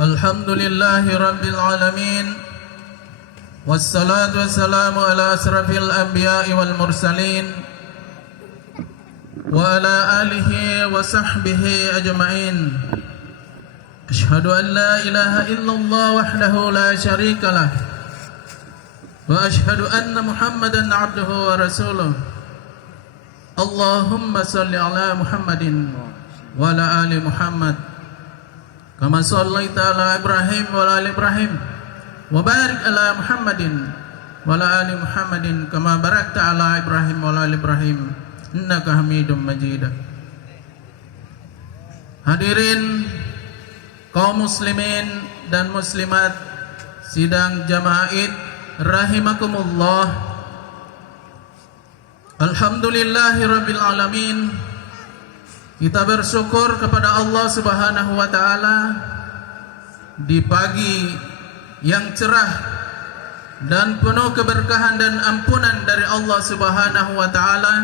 Alhamdulillahi Rabbil Alamin. Wassalatu wassalamu ala asrafil anbiya'i wal mursalin wa ala alihi wa sahbihi ajma'in. Ashhadu an la ilaha illallah wahdahu la syarika lah wa ashhadu anna Muhammadan abduhu wa rasuluh. Allahumma salli ala Muhammadin wa ala ali Muhammad kama sallaita ala Ibrahim wa ala ali Ibrahim wa barik ala Muhammadin wa ala ali Muhammadin kama barakta ala Ibrahim wa ala ali Ibrahim innaka Hamidum Majid. Hadirin kaum muslimin dan muslimat sidang jamaah Id rahimakumullah. Alhamdulillahi Rabbil Alamin. Kita bersyukur kepada Allah Subhanahu wa Ta'ala di pagi yang cerah dan penuh keberkahan dan ampunan dari Allah Subhanahu wa Ta'ala,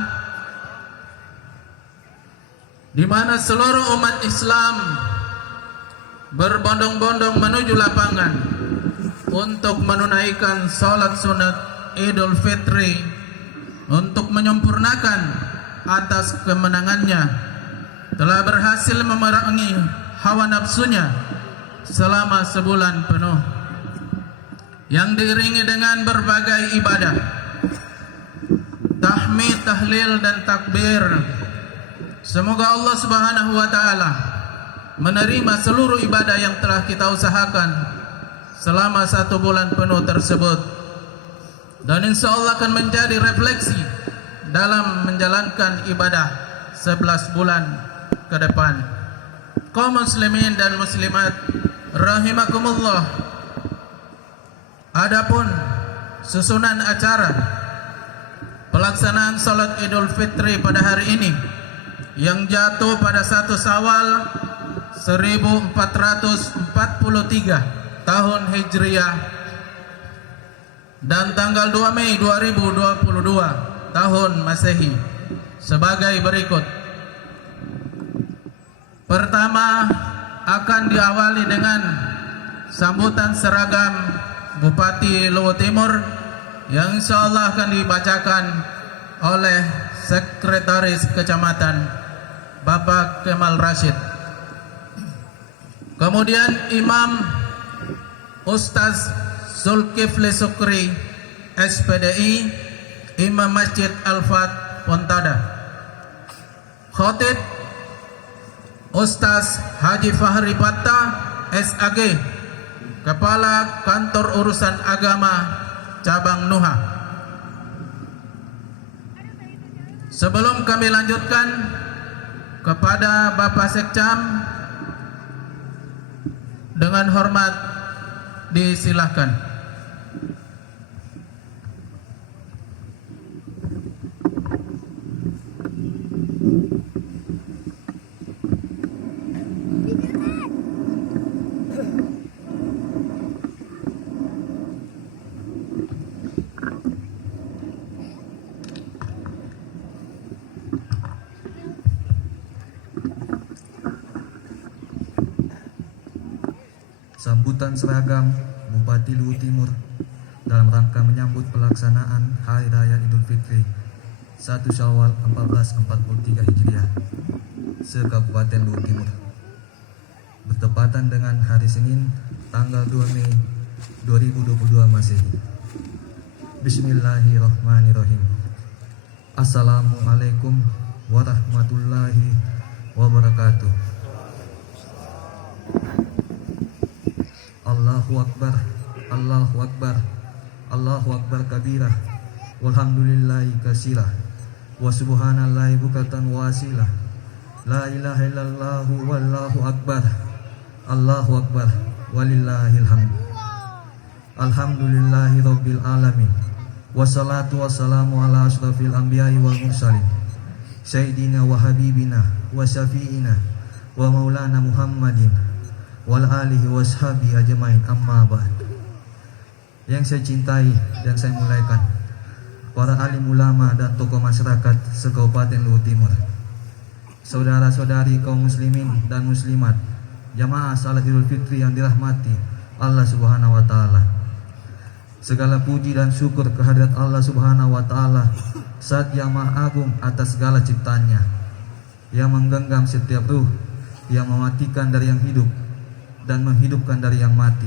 di mana seluruh umat Islam berbondong-bondong menuju lapangan untuk menunaikan salat sunat Idul Fitri, untuk menyempurnakan atas kemenangannya telah berhasil memerangi hawa nafsunya selama sebulan penuh, yang diiringi dengan berbagai ibadah, tahmid, tahlil dan takbir. Semoga Allah Subhanahu wa Ta'ala menerima seluruh ibadah yang telah kita usahakan selama 1 bulan penuh tersebut, dan insya Allah akan menjadi refleksi dalam menjalankan ibadah 11 bulan ke depan. Kaum muslimin dan muslimat rahimakumullah. Adapun susunan acara pelaksanaan salat Idul Fitri pada hari ini yang jatuh pada 1 Syawal 1443 tahun Hijriah dan tanggal 2 Mei 2022 tahun Masehi sebagai berikut. Pertama, akan diawali dengan sambutan seragam Bupati Luwu Timur yang insyaallah akan dibacakan oleh Sekretaris Kecamatan Bapak Kemal Rashid. Kemudian Imam Ustaz Zulkifli Sukri SPDI, Imam Masjid Al-Fat Pontada. Khotib Ustaz Haji Fahri Patta SAG, Kepala Kantor Urusan Agama Cabang Nuha. Sebelum kami lanjutkan kepada Bapak Sekcam, dengan hormat disilahkan. Sambutan seragam Bupati Luwu Timur dalam rangka menyambut pelaksanaan Hari Raya Idul Fitri 1 Syawal 1443 Hijriah se-Kabupaten Luwu Timur, bertepatan dengan hari Senin tanggal 2 Mei 2022 Masehi. Bismillahirrahmanirrahim. Assalamualaikum warahmatullahi wabarakatuh. Allahu Akbar, Allahu Akbar, Allahu Akbar kabirah, walhamdulillahi kasirah, wa subhanallahi bukatan wasilah, la ilaha illallah wallahu akbar, Allahu Akbar, walillahil hamd. Alhamdulillahi rabbil alamin, wassalatu wassalamu ala ashrafil anbiya'i wal mursalin, sayyidina wa habibina wa syafi'ina wa maulana Muhammadin wal alihi washabi ajmain, amma ba'd. Yang saya cintai dan saya muliakan para alim ulama dan tokoh masyarakat se-Kabupaten Luwu Timur, saudara-saudari kaum muslimin dan muslimat jamaah salat Idul Fitri yang dirahmati Allah Subhanahu wa taala. Segala puji dan syukur kehadirat Allah Subhanahu wa taala, Zat yang Maha Agung atas segala ciptaannya, yang menggenggam setiap ruh, yang mematikan dari yang hidup dan menghidupkan dari yang mati.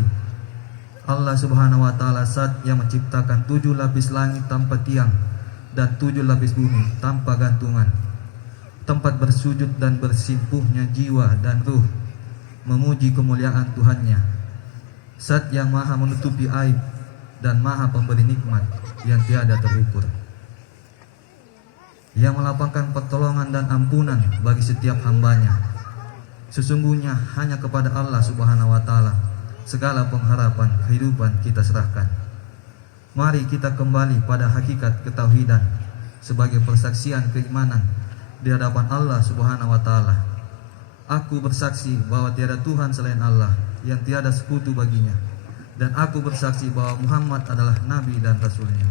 Allah Subhanahu wa taala Zat yang menciptakan 7 lapis langit tanpa tiang dan 7 lapis bumi tanpa gantungan, tempat bersujud dan bersimpuhnya jiwa dan ruh memuji kemuliaan Tuhannya. Zat yang Maha menutupi aib dan Maha pemberi nikmat yang tiada terukur, yang melapangkan pertolongan dan ampunan bagi setiap hambanya. Sesungguhnya hanya kepada Allah Subhanahu wa taala segala pengharapan kehidupan kita serahkan. Mari kita kembali pada hakikat ketauhidan sebagai persaksian keimanan di hadapan Allah Subhanahu wa taala. Aku bersaksi bahwa tiada Tuhan selain Allah, yang tiada sekutu baginya, dan aku bersaksi bahwa Muhammad adalah Nabi dan Rasul-Nya.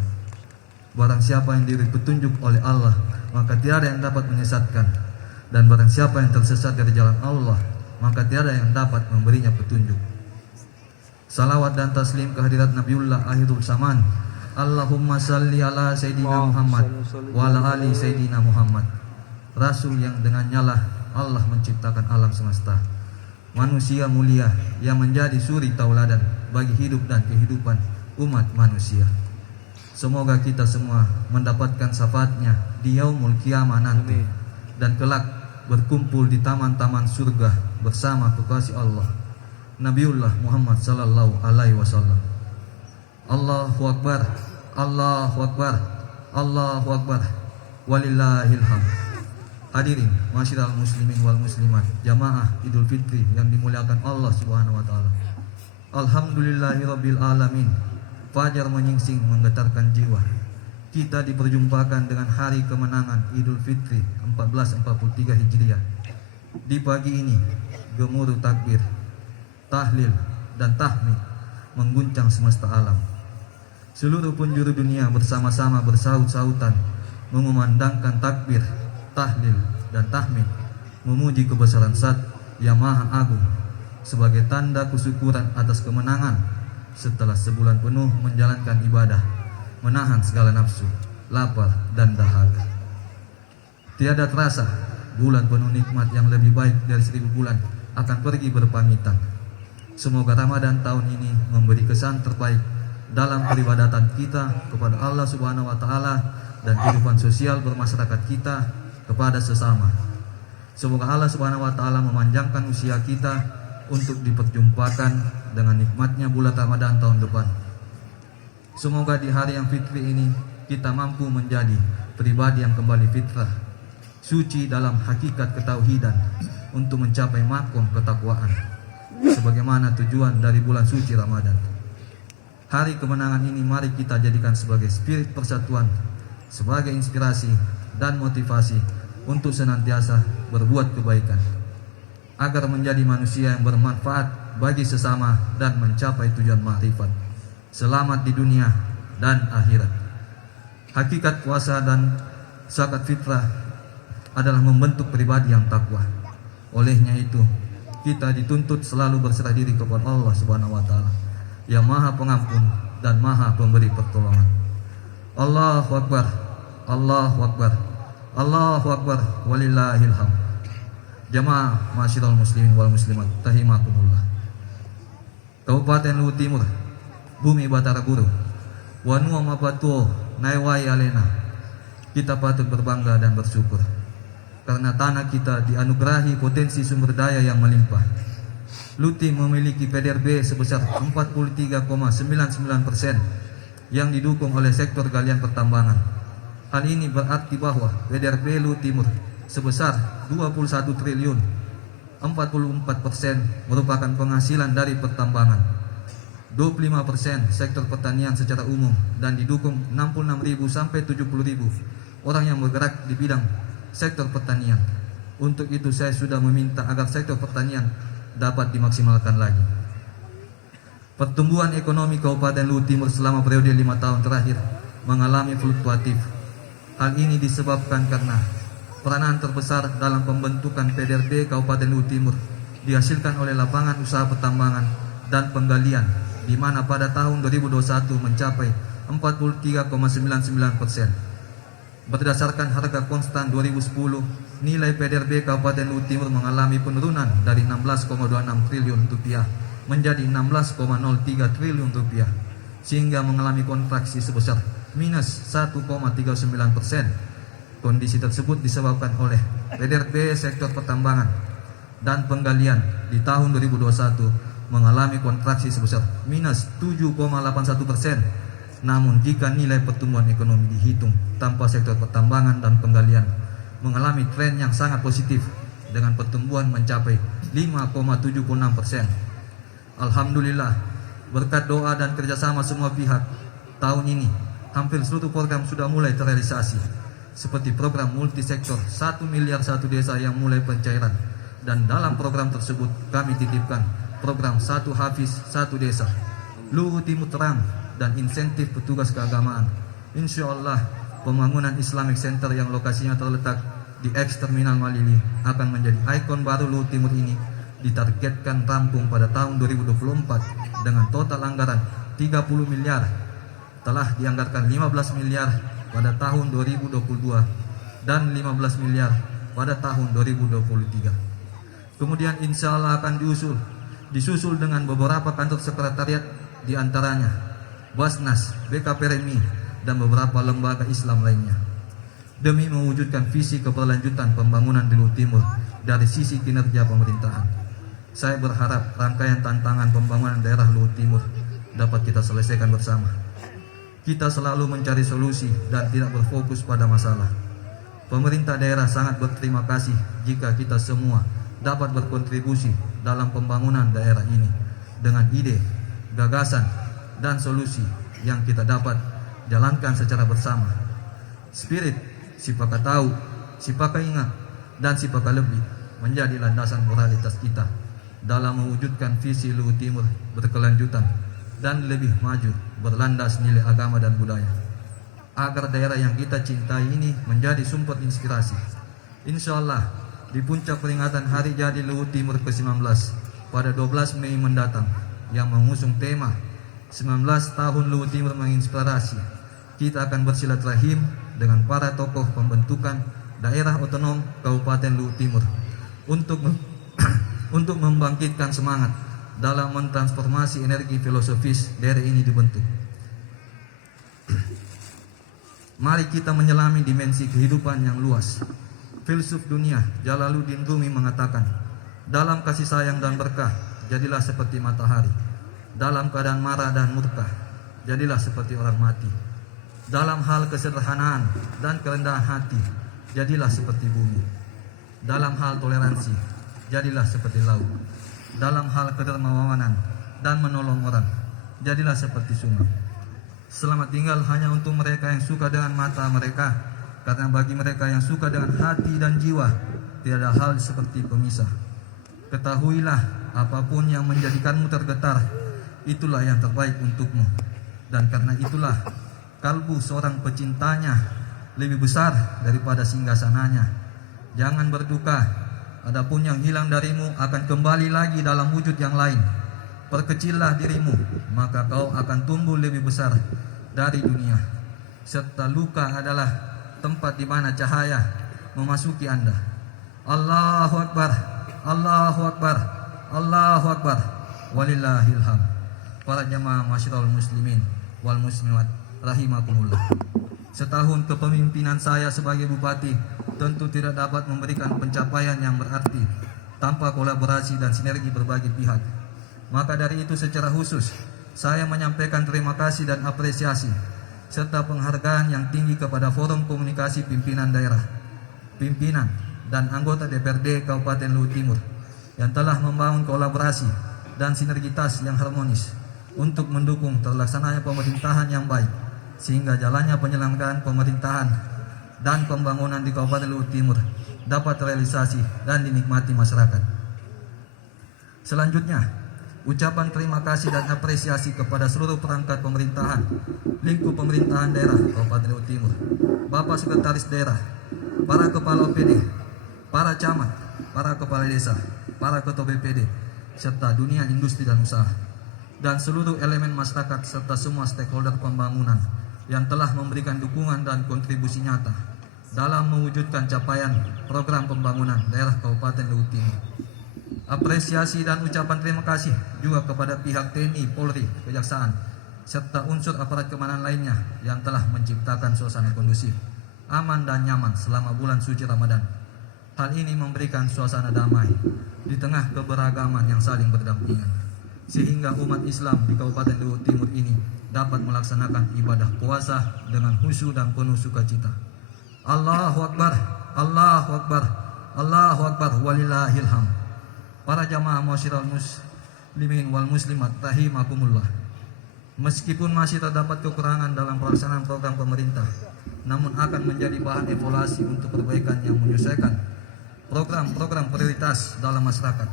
Barang siapa yang diberi petunjuk oleh Allah, maka tiada yang dapat menyesatkan. Dan barang siapa yang tersesat dari jalan Allah, maka tiada yang dapat memberinya petunjuk. Salawat dan taslim kehadirat Nabiullah akhirul zaman. Allahumma salli ala Sayyidina Muhammad wa ala ali Sayyidina Muhammad, Rasul yang dengannya lah Allah menciptakan alam semesta. Manusia mulia yang menjadi suri tauladan bagi hidup dan kehidupan umat manusia. Semoga kita semua mendapatkan syafaatnya di yaumul kiamah nanti, dan kelak berkumpul di taman-taman surga bersama kekasih Allah Nabiullah Muhammad sallallahu alaihi wasallam. Allahu akbar, Allahu akbar, Allahu akbar, walillahil hamd. Hadirin masyiral muslimin wal muslimat, jamaah Idul Fitri yang dimuliakan Allah Subhanahu wa taala. Alhamdulillahirabbil alamin. Fajar menyingsing menggetarkan jiwa. Kita diperjumpakan dengan hari kemenangan Idul Fitri 1443 Hijriah. Di pagi ini gemuruh takbir, tahlil dan tahmid mengguncang semesta alam. Seluruh penjuru dunia bersama-sama bersaut-sautan mengumandangkan takbir, tahlil dan tahmid memuji kebesaran Zat yang Maha Agung sebagai tanda kesyukuran atas kemenangan setelah sebulan penuh menjalankan ibadah, menahan segala nafsu, lapar dan dahaga. Tiada terasa bulan penuh nikmat yang lebih baik dari 1000 bulan akan pergi berpamitan. Semoga Ramadan tahun ini memberi kesan terbaik dalam peribadatan kita kepada Allah Subhanahu wa taala dan kehidupan sosial bermasyarakat kita kepada sesama. Semoga Allah Subhanahu wa taala memanjangkan usia kita untuk diperjumpakan dengan nikmatnya bulan Ramadan tahun depan. Semoga di hari yang fitri ini kita mampu menjadi pribadi yang kembali fitrah, suci dalam hakikat ketauhidan untuk mencapai makom ketakwaan sebagaimana tujuan dari bulan suci Ramadan. Hari kemenangan ini mari kita jadikan sebagai spirit persatuan, sebagai inspirasi dan motivasi untuk senantiasa berbuat kebaikan agar menjadi manusia yang bermanfaat bagi sesama dan mencapai tujuan ma'rifat, selamat di dunia dan akhirat. Hakikat puasa dan zakat fitrah adalah membentuk pribadi yang takwa. Olehnya itu, kita dituntut selalu berserah diri kepada Allah Subhanahu wa taala yang Maha Pengampun dan Maha Pemberi pertolongan. Allahu akbar, Allahu akbar, Allahu akbar, walillahil hamd. Jamaah masyiral muslimin wal muslimat, tahimakumullah. Kabupaten Luhut Timur, bumi Batara Guru, Wanua Mapatuo, Naiwai Alena. Kita patut berbangga dan bersyukur karena tanah kita dianugerahi potensi sumber daya yang melimpah. Luti memiliki PDRB sebesar 43,99% yang didukung oleh sektor galian pertambangan. Hal ini berarti bahwa PDRB Luhut Timur sebesar 21 triliun, 44% merupakan penghasilan dari pertambangan, 25% sektor pertanian secara umum, dan didukung 66.000 sampai 70.000 orang yang bergerak di bidang sektor pertanian. Untuk itu saya sudah meminta agar sektor pertanian dapat dimaksimalkan lagi. Pertumbuhan ekonomi Kabupaten Luhut Timur selama periode 5 tahun terakhir mengalami fluktuatif. Hal ini disebabkan karena peranan terbesar dalam pembentukan PDRB Kabupaten Luhut Timur dihasilkan oleh lapangan usaha pertambangan dan penggalian, di mana pada tahun 2021 mencapai 43,99%. Berdasarkan harga konstan 2010, nilai PDRB Kabupaten Luhut Timur mengalami penurunan dari 16,26 triliun rupiah menjadi 16,03 triliun rupiah, sehingga mengalami kontraksi sebesar minus 1,39%. Kondisi tersebut disebabkan oleh PDRB sektor pertambangan dan penggalian di tahun 2021 mengalami kontraksi sebesar minus 7,81%. Namun jika nilai pertumbuhan ekonomi dihitung tanpa sektor pertambangan dan penggalian mengalami tren yang sangat positif dengan pertumbuhan mencapai 5,76%. Alhamdulillah, berkat doa dan kerjasama semua pihak, tahun ini hampir seluruh program sudah mulai terrealisasi, seperti program multisektor 1 miliar 1 desa yang mulai pencairan, dan dalam program tersebut kami titipkan program 1 Hafiz 1 desa, Luhut Timur Terang, dan insentif petugas keagamaan. Insya Allah pembangunan Islamic Center yang lokasinya terletak di X Terminal Malili akan menjadi ikon baru Luhut Timur ini, ditargetkan rampung pada tahun 2024 dengan total anggaran 30 miliar. Telah dianggarkan 15 miliar pada tahun 2022 dan 15 miliar pada tahun 2023. Kemudian insya Allah akan disusul dengan beberapa kantor sekretariat, diantaranya Basnas, BKPRMI, dan beberapa lembaga Islam lainnya, demi mewujudkan visi keberlanjutan pembangunan di Luhut Timur dari sisi kinerja pemerintahan. Saya berharap rangkaian tantangan pembangunan daerah Luhut Timur dapat kita selesaikan bersama. Kita selalu mencari solusi dan tidak berfokus pada masalah. Pemerintah daerah sangat berterima kasih jika kita semua dapat berkontribusi dalam pembangunan daerah ini dengan ide, gagasan, dan solusi yang kita dapat jalankan secara bersama. Spirit Sipaka tahu, Sipaka ingat, dan Sipaka lebih menjadi landasan moralitas kita dalam mewujudkan visi Luhut Timur berkelanjutan dan lebih maju berlandas nilai agama dan budaya, agar daerah yang kita cintai ini menjadi sumber inspirasi. Insya Allah di puncak peringatan Hari Jadi Luhut Timur ke-19 pada 12 Mei mendatang yang mengusung tema 19 tahun Luhut Timur menginspirasi, kita akan bersilaturahim dengan para tokoh pembentukan daerah otonom Kabupaten Luhut Timur untuk membangkitkan semangat dalam mentransformasi energi filosofis daerah ini dibentuk. Mari kita menyelami dimensi kehidupan yang luas. Filsuf dunia Jalaluddin Rumi mengatakan, dalam kasih sayang dan berkah, jadilah seperti matahari. Dalam keadaan marah dan murka, jadilah seperti orang mati. Dalam hal kesederhanaan dan kerendahan hati, jadilah seperti bumi. Dalam hal toleransi, jadilah seperti laut. Dalam hal kedermawanan dan menolong orang, jadilah seperti sungai. Selamat tinggal hanya untuk mereka yang suka dengan mata mereka, karena bagi mereka yang suka dengan hati dan jiwa, tiada hal seperti pemisah. Ketahuilah, apapun yang menjadikanmu tergetar, itulah yang terbaik untukmu. Dan karena itulah, kalbu seorang pecintanya lebih besar daripada singgasananya. Jangan berduka, adapun yang hilang darimu akan kembali lagi dalam wujud yang lain. Perkecillah dirimu, maka kau akan tumbuh lebih besar dari dunia. Serta luka adalah tempat di mana cahaya memasuki Anda. Allahu Akbar, Allahu Akbar, Allahu Akbar, walillahil hamd. Para jamaah masyarul muslimin wal muslimat rahimakumullah. Setahun kepemimpinan saya sebagai bupati tentu tidak dapat memberikan pencapaian yang berarti tanpa kolaborasi dan sinergi berbagai pihak. Maka dari itu secara khusus saya menyampaikan terima kasih dan apresiasi serta penghargaan yang tinggi kepada Forum Komunikasi Pimpinan Daerah, pimpinan dan anggota DPRD Kabupaten Luhut Timur yang telah membangun kolaborasi dan sinergitas yang harmonis untuk mendukung terlaksananya pemerintahan yang baik, sehingga jalannya penyelenggaraan pemerintahan dan pembangunan di Kabupaten Luhut Timur dapat terrealisasi dan dinikmati masyarakat. Selanjutnya, ucapan terima kasih dan apresiasi kepada seluruh perangkat pemerintahan, lingkup pemerintahan daerah Kabupaten Luhut Timur, Bapak Sekretaris Daerah, para Kepala OPD, para camat, para Kepala Desa, para ketua BPD, serta dunia industri dan usaha, dan seluruh elemen masyarakat serta semua stakeholder pembangunan yang telah memberikan dukungan dan kontribusi nyata dalam mewujudkan capaian program pembangunan daerah Kabupaten Luhut Timur. Apresiasi dan ucapan terima kasih juga kepada pihak TNI, Polri, Kejaksaan, serta unsur aparat keamanan lainnya yang telah menciptakan suasana kondusif, aman dan nyaman selama bulan suci Ramadan. Hal ini memberikan suasana damai di tengah keberagaman yang saling berdampingan, sehingga umat Islam di Kabupaten Luhut Timur ini dapat melaksanakan ibadah puasa dengan khusyuk dan penuh sukacita. Allahu Akbar, Allahu Akbar, Allahu Akbar, walillahil hamd. Para jamaah masyiral muslimin wal muslimat rahimakumullah. Meskipun masih terdapat kekurangan dalam pelaksanaan program pemerintah, namun akan menjadi bahan evaluasi untuk perbaikan yang menyesuaikan program-program prioritas dalam masyarakat.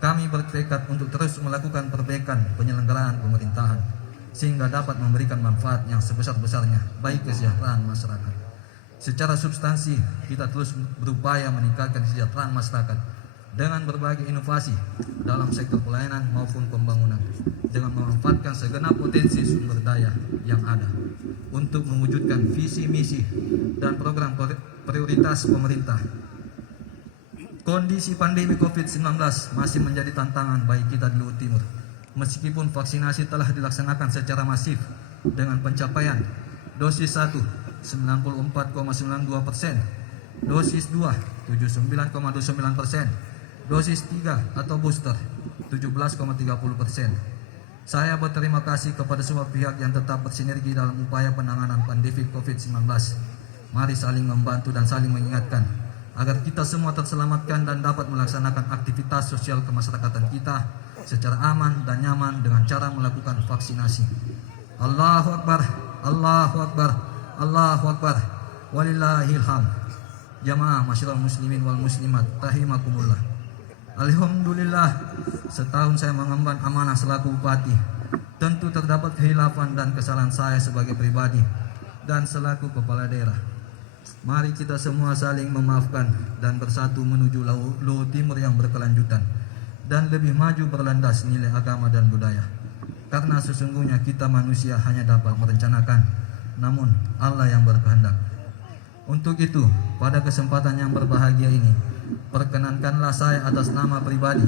Kami bertekad untuk terus melakukan perbaikan penyelenggaraan pemerintahan sehingga dapat memberikan manfaat yang sebesar-besarnya bagi kesejahteraan masyarakat. Secara substansi, kita terus berupaya meningkatkan kesejahteraan masyarakat dengan berbagai inovasi dalam sektor pelayanan maupun pembangunan, dengan memanfaatkan segenap potensi sumber daya yang ada untuk mewujudkan visi misi dan program prioritas pemerintah. Kondisi pandemi COVID-19 masih menjadi tantangan bagi kita di Luhut Timur. Meskipun vaksinasi telah dilaksanakan secara masif dengan pencapaian dosis 1 94,92%, dosis 2 79,29%, dosis 3 atau booster 17,30%. Saya berterima kasih kepada semua pihak yang tetap bersinergi dalam upaya penanganan pandemi COVID-19. Mari saling membantu dan saling mengingatkan agar kita semua terselamatkan dan dapat melaksanakan aktivitas sosial kemasyarakatan kita secara aman dan nyaman dengan cara melakukan vaksinasi. Allahu Akbar, Allahu Akbar, Allahu Akbar, walillahil hamd. Jamaah masyiral muslimin wal muslimat rahimakumullah. Alhamdulillah, setahun saya mengemban amanah selaku bupati. Tentu terdapat kehilafan dan kesalahan saya sebagai pribadi dan selaku kepala daerah. Mari kita semua saling memaafkan dan bersatu menuju Luhut Timur yang berkelanjutan dan lebih maju berlandas nilai agama dan budaya. Karena sesungguhnya kita manusia hanya dapat merencanakan, namun Allah yang berkehendak. Untuk itu, pada kesempatan yang berbahagia ini, perkenankanlah saya atas nama pribadi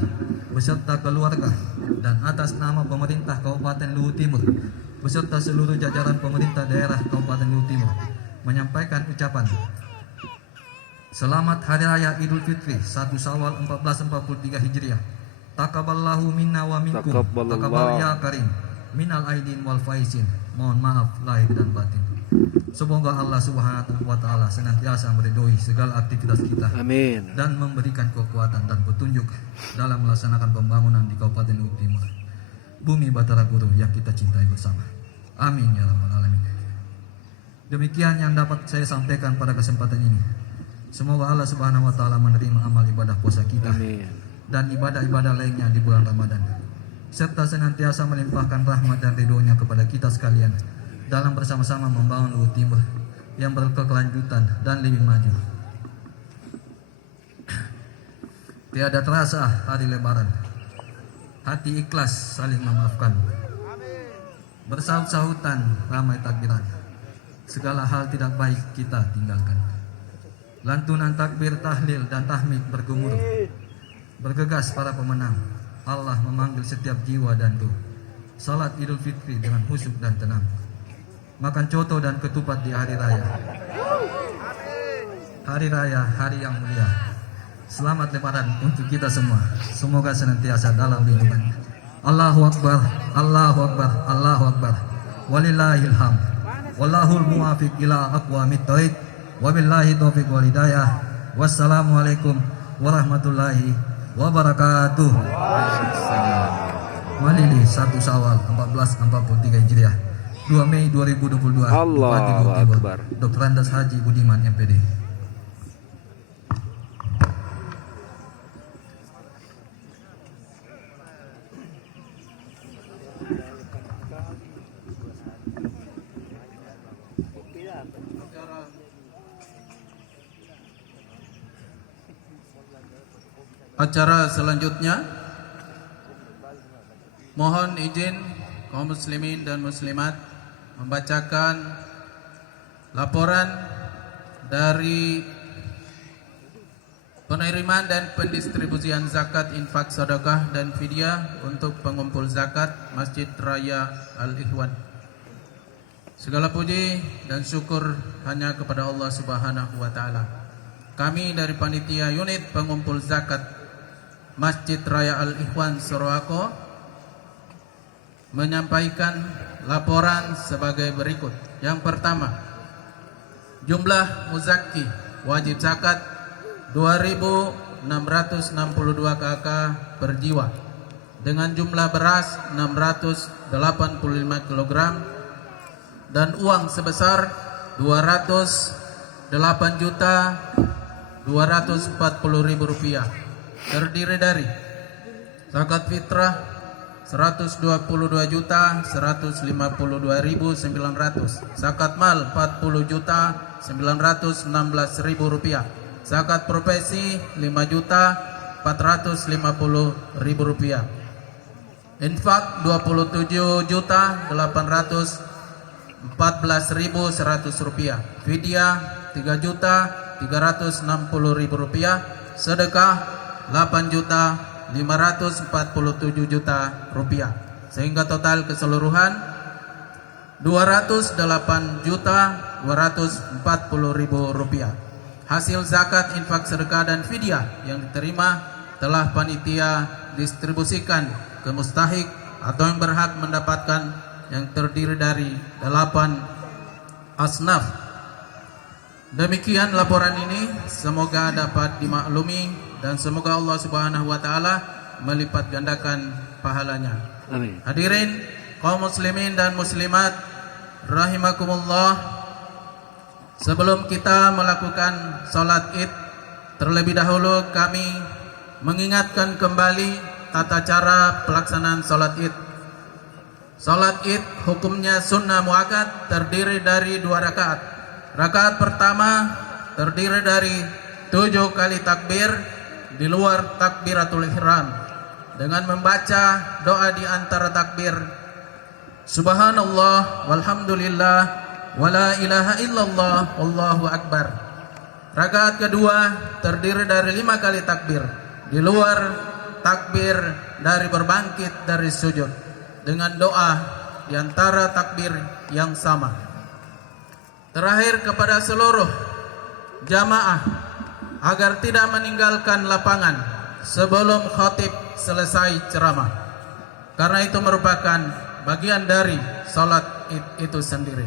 beserta keluarga dan atas nama pemerintah Kabupaten Luhut Timur beserta seluruh jajaran pemerintah daerah Kabupaten Luhut Timur menyampaikan ucapan Selamat Hari Raya Idul Fitri 1 Syawal 1443 Hijriah. Taqabbalallahu minna wa minkum. Taqabbal ya karim. Minal aidin wal faizin. Mohon maaf lahir dan batin. Semoga Allah Subhanahu wa taala senantiasa meridhoi segala aktivitas kita. Amin. Dan memberikan kekuatan dan petunjuk dalam melaksanakan pembangunan di Kabupaten Luhut Timur, bumi Batara Guru yang kita cintai bersama. Amin ya rabbal alamin. Demikian yang dapat saya sampaikan pada kesempatan ini. Semoga Allah Subhanahu wa taala menerima amal ibadah puasa kita. Amin. Dan ibadah-ibadah lainnya di bulan Ramadan, serta senantiasa melimpahkan rahmat dan ridhonya kepada kita sekalian dalam bersama-sama membangun Luhut Timur yang berkelanjutan dan lebih maju. Tiada terasa hari Lebaran, hati ikhlas saling memaafkan, bersahut-sahutan ramai takbiran, segala hal tidak baik kita tinggalkan. Lantunan takbir, tahlil dan tahmid bergemuruh, bergegas para pemenang. Allah memanggil setiap jiwa dan tuh. Salat Idul Fitri dengan khusyuk dan tenang. Makan coto dan ketupat di hari raya. Hari raya, hari yang mulia. Selamat Lebaran untuk kita semua. Semoga senantiasa dalam lindungan. Allahu Akbar, Allahu Akbar, Allahu Akbar. Walillahil hamd. Wallahul muwafiq ila aqwamit thoriq. Wabillahi taufiq wal hidayah. Wassalamualaikum warahmatullahi wabarakatuh. Malili 1 Syawal 1443 Hijriah, 2 Mei 2022. Bupati Luhut Timur, Dr. Andas Haji Budiman MPD. acara selanjutnya. Mohon izin kaum muslimin dan muslimat membacakan laporan dari penerimaan dan pendistribusian zakat, infak, sedekah dan fidyah untuk pengumpul zakat Masjid Raya Al-Ikhwan. Segala puji dan syukur hanya kepada Allah Subhanahu wa taala. Kami dari panitia unit pengumpul zakat Masjid Raya Al-Ikhwan Sorowako menyampaikan laporan sebagai berikut. Yang pertama, jumlah muzaki wajib zakat 2.662 KK per jiwa, dengan jumlah beras 685 kg dan uang sebesar 208.240.000 rupiah, terdiri dari zakat fitrah 122.152.900, zakat mal 40.916.000 rupiah, zakat profesi 5.450.000 rupiah, infak 27.814.100 rupiah, fidyah 3.360.000 rupiah, sedekah 8.547.000 rupiah, sehingga total keseluruhan 208.240.000 rupiah. Hasil zakat, infak, sedekah dan fidyah yang diterima telah panitia distribusikan ke mustahik atau yang berhak mendapatkan, yang terdiri dari 8 asnaf. Demikian laporan ini, semoga dapat dimaklumi dan semoga Allah Subhanahu wa taala melipat gandakan pahalanya. Amin. Hadirin kaum muslimin dan muslimat rahimakumullah, sebelum kita melakukan salat Id, terlebih dahulu kami mengingatkan kembali tata cara pelaksanaan salat Id. Salat Id hukumnya sunnah muakkad, terdiri dari 2 rakaat. Rakaat pertama terdiri dari 7 kali takbir di luar takbiratul ihram dengan membaca doa di antara takbir, subhanallah walhamdulillah wala ilaha illallah wallahu akbar. Rakaat kedua terdiri dari 5 kali takbir di luar takbir dari berbangkit dari sujud dengan doa di antara takbir yang sama. Terakhir, kepada seluruh jamaah agar tidak meninggalkan lapangan sebelum khatib selesai ceramah, karena itu merupakan bagian dari salat Id itu sendiri.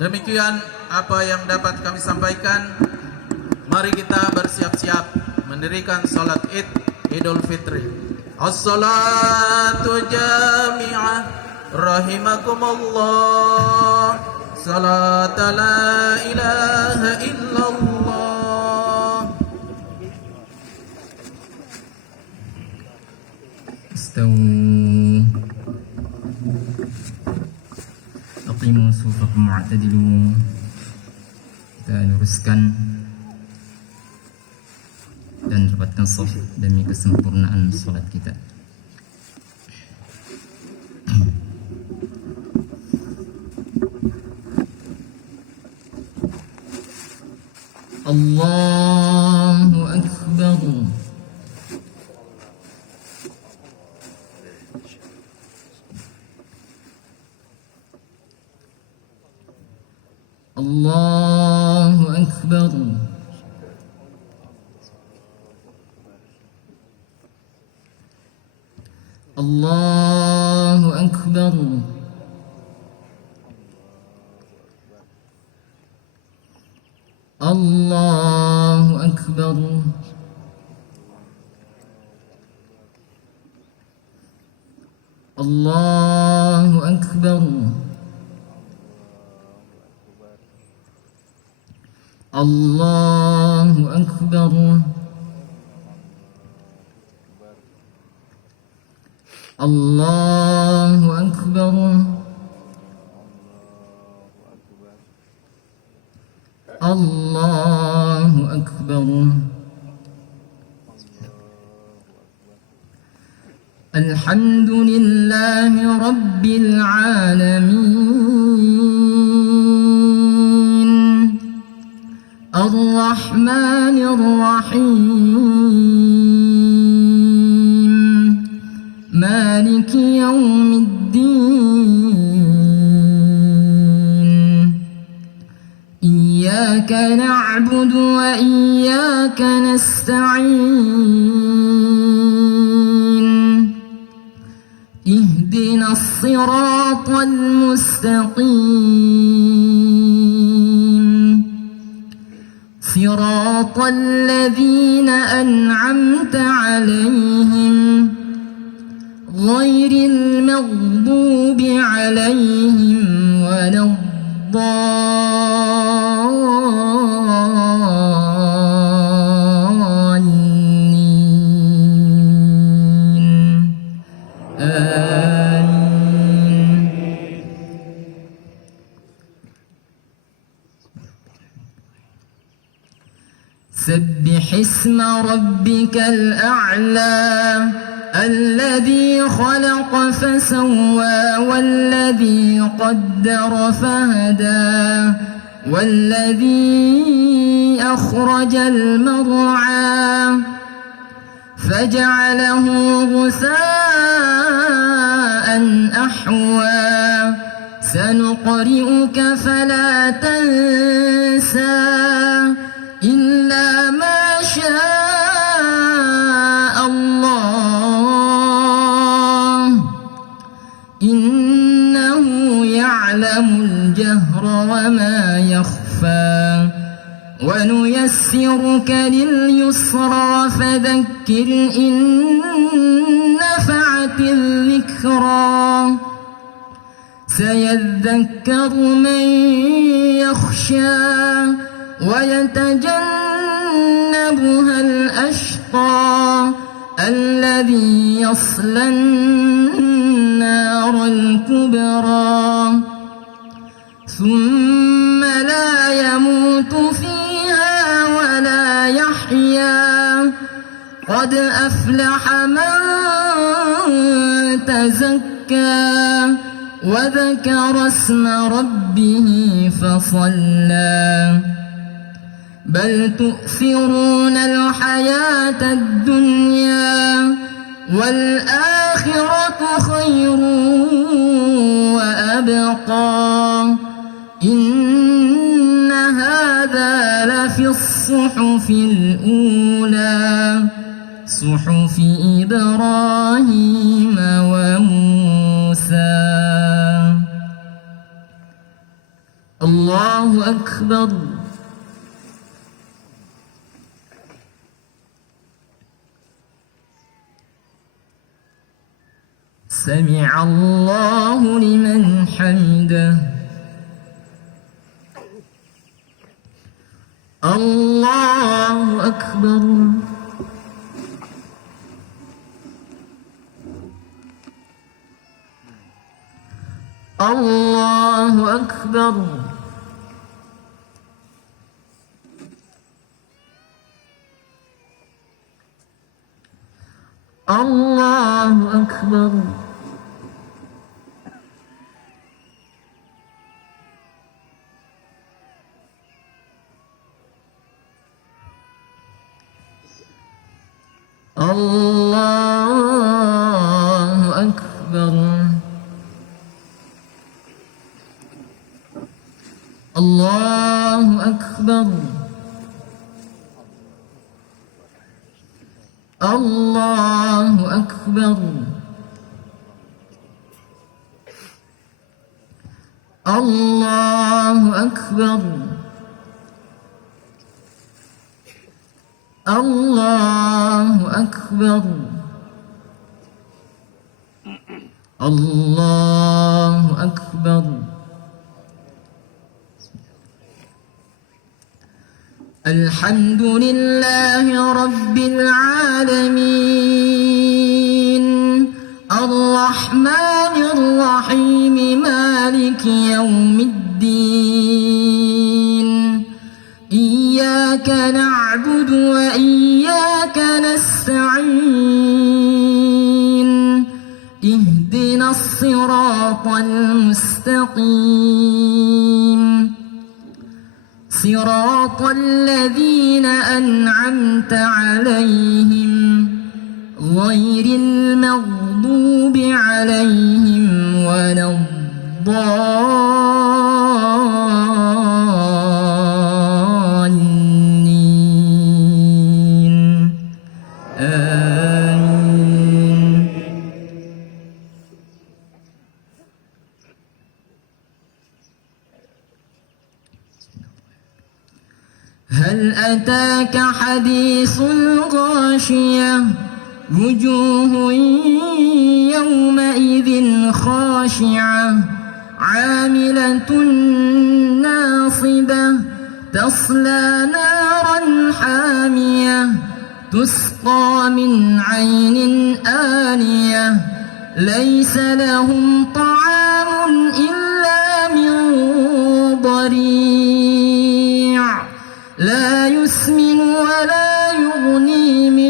Demikian apa yang dapat kami sampaikan. Mari kita bersiap-siap mendirikan salat Id Idul Fitri. As-salatu jami'ah rahimakumullah, salat la ilaha illallah. استووا أقيموا صفوفكم واعتدلوا. Kita luruskan dan rapatkan shaf demi kesempurnaan salat kita. Allahu Akbar. Allahu Akbar. Allahu Akbar. Allahu Akbar. Allahu Akbar. Allahu Akbar. Allahu Akbar. Allahu Akbar. الحمد لله رب العالمين الرحمن الرحيم مالك يوم الدين إياك نعبد وإياك نستعين اهدنا الصراط المستقيم صراط الذين أنعمت عليهم غير المغضوب عليهم ولا الضالين آمين. سبح اسم ربك الأعلى الذي خلق فسوى والذي قدر فهدى والذي أخرج المرعى فجعله غثاء أحوى سنقرئك فلا تنسى إلا ما شاء الله إنه يعلم الجهر وما يخفى ونيسرك لليسرى فذكر إن نفعت الذكرى سيذكر من يخشى ويتجنبها الأشقى الذي يصلى النار الكبرى ثم لا يموت فيها ولا يحيا قد أفلح من تزكى وذكر اسم ربه فصلى بل تؤثرون الحياة الدنيا والآخرة خير وأبقى إن هذا لفي الصحف الأولى صحف إبراهيم وموسى. الله أكبر. سمع الله لمن حمده. الله أكبر. الله أكبر. الله أكبر. الله أكبر. الله أكبر. الله أكبر. الله أكبر. الله أكبر. الله أكبر. الحمد لله رب العالمين الرحمن الرحيم مالك يوم الدين إياك نعبد وإياك نستعين اهدنا الصراط المستقيم صراط الذين أنعمت عليهم غير المغضوب عليهم ولا الضالين آمين. هل أتاك حديث الغاشية وجوه يومئذ خاشعة عاملة ناصبة تصلى نارا حامية تسقى من عين آنية ليس لهم طعام إلا من ضريع لا يسمن ولا يغني من